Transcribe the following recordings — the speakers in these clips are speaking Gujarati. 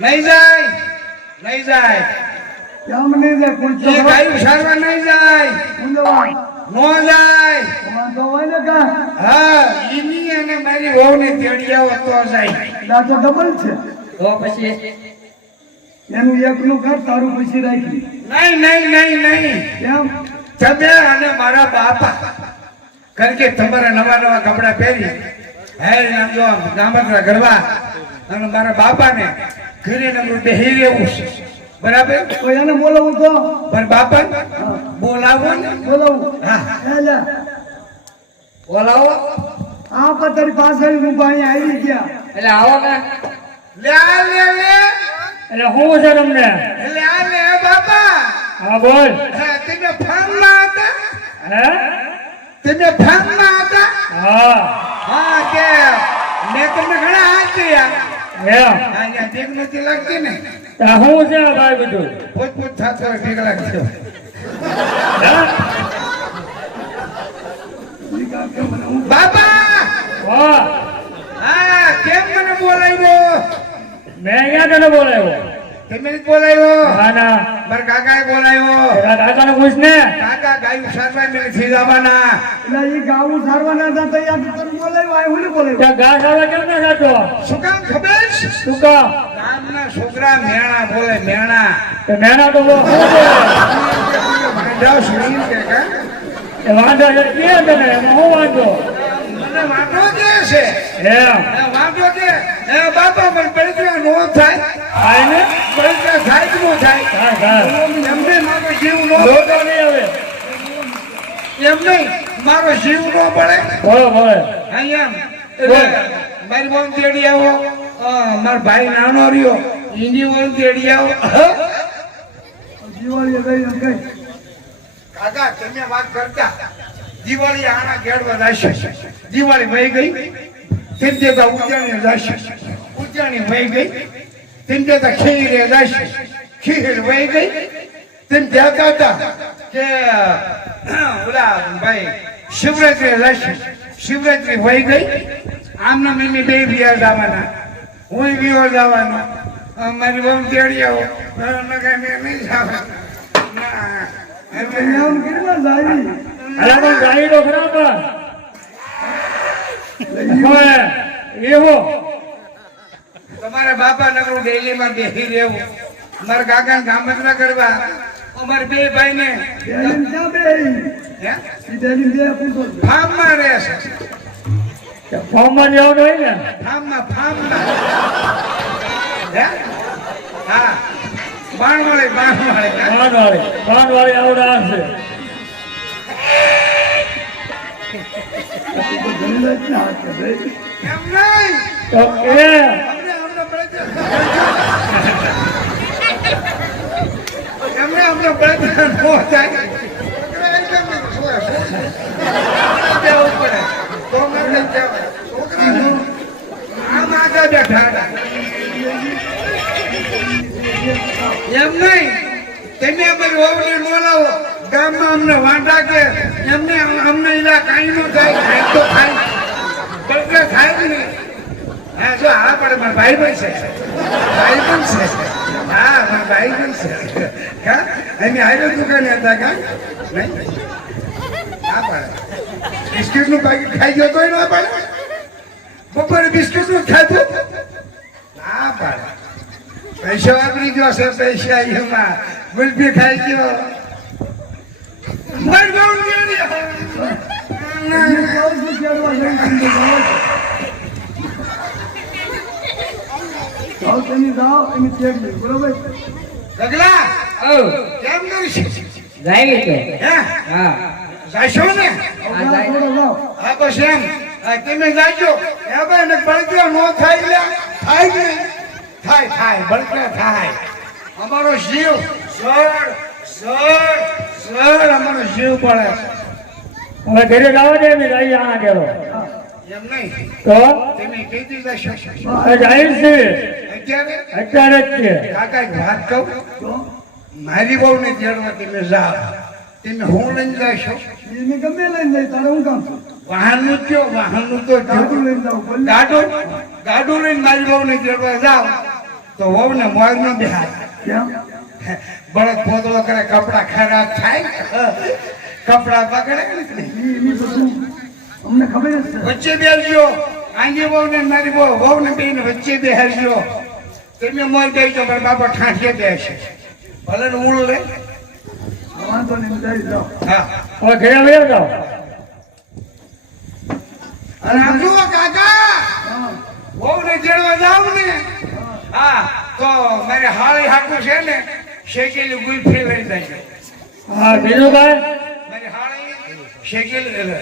નહીં જાય. નહીં જાય. કેમ નહીં જાય કોઈ એ ગાયું સારવા નહીં જાય. નો જાય. વાંધો હોય ને કા? હા ઈની અને મારી વહુને તેડી આવો તો જાય. ડબલ છે. તો પછી? એનું એકનું કર તારું પછી રાખી. નહીં નહીં નહીં નહીં. કેમ તમે અને મારા બાપા. કારણ કે તમારા નવા નવા કપડા પહેરી. હે આમ જો ગામડા ગરબા. અને મારા બાપાને ઘરે નમરું બેહી રહેવું છે બરાબર કોઈને બોલાવું તો? પણ બાપા બોલાવો ને. બોલાવું? હા. બોલાવો. આ પર તારી પાછળ રૂપાણી આવી ગયા. એટલે આવો ને. લે લે લે. એટલે હું છે તમને? એટલે આ લે બાપા. હા બોલ. હા, તમે ફાર્મમાં હતા? હે? તમે ફાર્મમાં હતા? હા. હા કે મેં તમને ઘણા હાથ જોયા. એમ. નથી લાગતી ને. હું છે ભાઈ બધું? પોત પોત થાતો લાગતો હે? બાબા હા કેમ મને બોલાવ્યો? મેં અહીંયા તને બોલાવ્યો? તમે જ બોલાવ્યો ના ના. મારા કાકાએ બોલાયો. કાકાને પૂછ ને. કાકા ગાયું સારવા મેં સીધાવાના જવાના. એટલે એ ગાવું સારવાના હતા તો યાદ તને બોલાયો આ હું બોલાયો? ત્યાં ગા સારવા કેમ ના જાતો શું કામ ખબર શું કામ? ગામના છોકરા મેણા બોલે મેણા. તો મેણા તો બોલે. જાવ જાઓ કે કા? એ વાંધો છે કે તને એમાં હું વાંધો? મને વાંધો કે છે. એમ. વાંધો કે એ બાપા મને બળતરા નો થાય. થાય ને? બળતરા થાય કે નો થાય? થાય થાય. એમને મારો જીવ નો લોટો નહીં આવે એમ નહીં મારો જીવ નો પડે. અહીંયા મારી બોન તેડી આવો. અ, મારો ભાઈ નાનો રહ્યો. ઈની બોન તેડી આવો. દિવાળી ગઈ. કાકા તમે વાત કરતા. દિવાળી આના ગેડવા જશે. દિવાળી વહી ગઈ. તેમ જતા ઉજ્જૈની જશે. ઉજ્જૈની વહી ગઈ. તેમ જતા ખીરે જશે. ખીર વહી ગઈ. તેમ કહેતા હતા કે ભાઈ, શિવરાત્રી જશે. શિવરાત્રી વહી ગઈ. આમના મમ્મી બે બિહાર જવાના. હું બિહાર જવાનો. મારી બહુ તેડી આવો મેં નહીં જવાના. એમ કેટલા જાય અરે પણ ગાડી તો ખરાબ એવો. તમારા બાપા નગરું ડેલી માં બેસી રહેવું. મારા કાકા જ ના કરવા. અમાર બે ભાઈ ને ફાર્મમાં રહે પૂછો ફાર્મમાં જવાનું હોય ને ફાર્મમાં ફાર્મમાં હા બાણ વાળી બાણ વાળી બાણ વાળી બાણ વાળી આવડા હશે. એમ નહીં. તમે અમારી વહુને બોલાવો ગામમાં અમને વાંટા કે એમને અમને એના કાંઈ નું થાય. કાંઈ તો ખાય બળતરા થાય જ નહીં. હા, જો હા પડે મારા ભાઈ પણ છે. ભાઈ પણ છે. હા, મારા ભાઈ પણ છે. કા? અમે હાઈવે દુકાને હતા કા? નહીં? હા પડે. બિસ્કિટનું પાકીટ ખાઈ ગયો તોય ના પડે. બપોરે બિસ્કિટનું ખાધું. ના પડે. પૈસા વાપરી ગયો છે, પૈસા એમાં. ગુલફી ખાઈ ગયો મર ગયો જાઉં છું કેળવા જઈ છું તો જાઓ તમે જાઓ તમે હે હા જાશો ને હા બસ એમ તમે એ ભાઈ ને બળતરા નો થાય લે થાય કે થાય થાય બળતરા થાય અમારો જીવ સર સર સર જીવ પડે. હવે ઘરે જવા દે ને જઈએ આના ઘેરો. એમ નહીં. તો? તમે કીધી જશો હવે છે અત્યારે? અત્યારે જ છે કાકા એક વાત કહું? મારી બહુ ને તેડવા તમે જાઓ. તમે હું લઈને જશો? એને ગમે લઈને જાય તારે હું કામ છે? વાહનનું કયો? વાહનનું તો ગાડું લઈને જાઉં ગાડું? ગાડું લઈને મારી બહુ ને તેડવા જાઓ. તો વહુ ને મોર નો બેહાય કેમ બળદ પોતળો કરે કપડા ખરાબ થાય કપડા બગડે અમને ખબર જ વચ્ચે બેસજો. આંગી બહુ ને મારી બહુ બહુ ને બેન વચ્ચે બેસજો. તમે મોર બેસજો પણ બાપા ઠાંઠીએ બેસે. ભલે ને ઊંડ લે. વાંધો નહીં જઈ જાઓ. હા. ઘરે લઈ જાઓ. અને આમ જુઓ કાકા. બહુ ને જેડવા જાવ ને. હા તો મારે હાળી હાકું છે ને. શેકેલી ગુલ્ફી લઈ જાય. હા બીજું કાંઈ? હાળી શેકેલી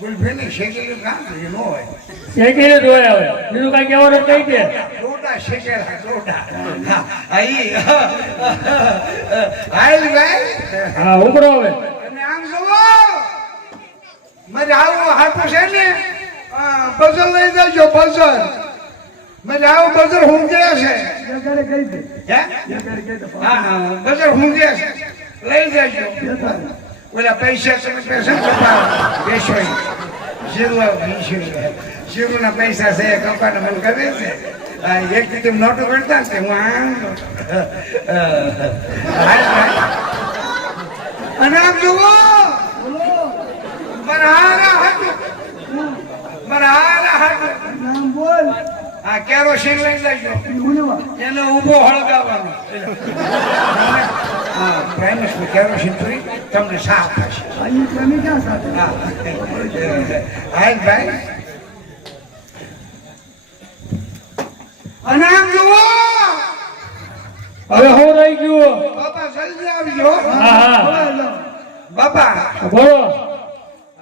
ગુલ્ફી ને શેકેલી કામ એ ન હોય. શેકીને જોયા હવે. બીજું કાંઈ કહેવાનું કહી દે લોટા શેકેલા હા આઈ હાલ ભાઈ. હા ઉપરો હવે. અને આમ જોવો મારે આવો હાટું છે ને બજર લઈ જજો બજર મારે આવું બજર ઊંઘે છે. એ કહી દે. હે? કહી દે. હા છે લઈ જજો. ઓલા પૈસા તમે પૈસા બેસો છે કપાને મને ગમે છે? એક રીતે નોટો કરતા ને હું આમ. અને આમ જુઓ. હારા નામ બોલ. આ કેરોસીન લઈ ઈ એને ઊભો હળગાવવાનો. હા કેરોસીન જોઈ તમને સાફ થશે હા ભાઈ. અને આમ જુઓ. હવે હું રહી ગયો. બાપા જલ્દી આવજો. હા હા હવે જાઓ. બાપા બોલો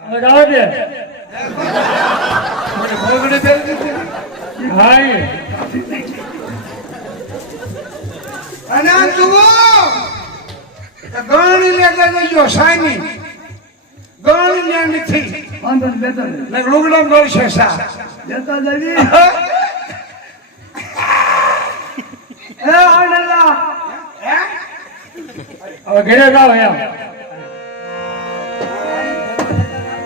હવે જાઓ દે મને ભોગડી દઈ દીધી હા ઈ. અને આમ જુઓ ગણી જજો સાની. ગણી ન્યા નથી. નહીં બેઠા ને લુગડો મળશે સા. જતા એ આનંદા હે? હવે ઘરે જાઓ એમ.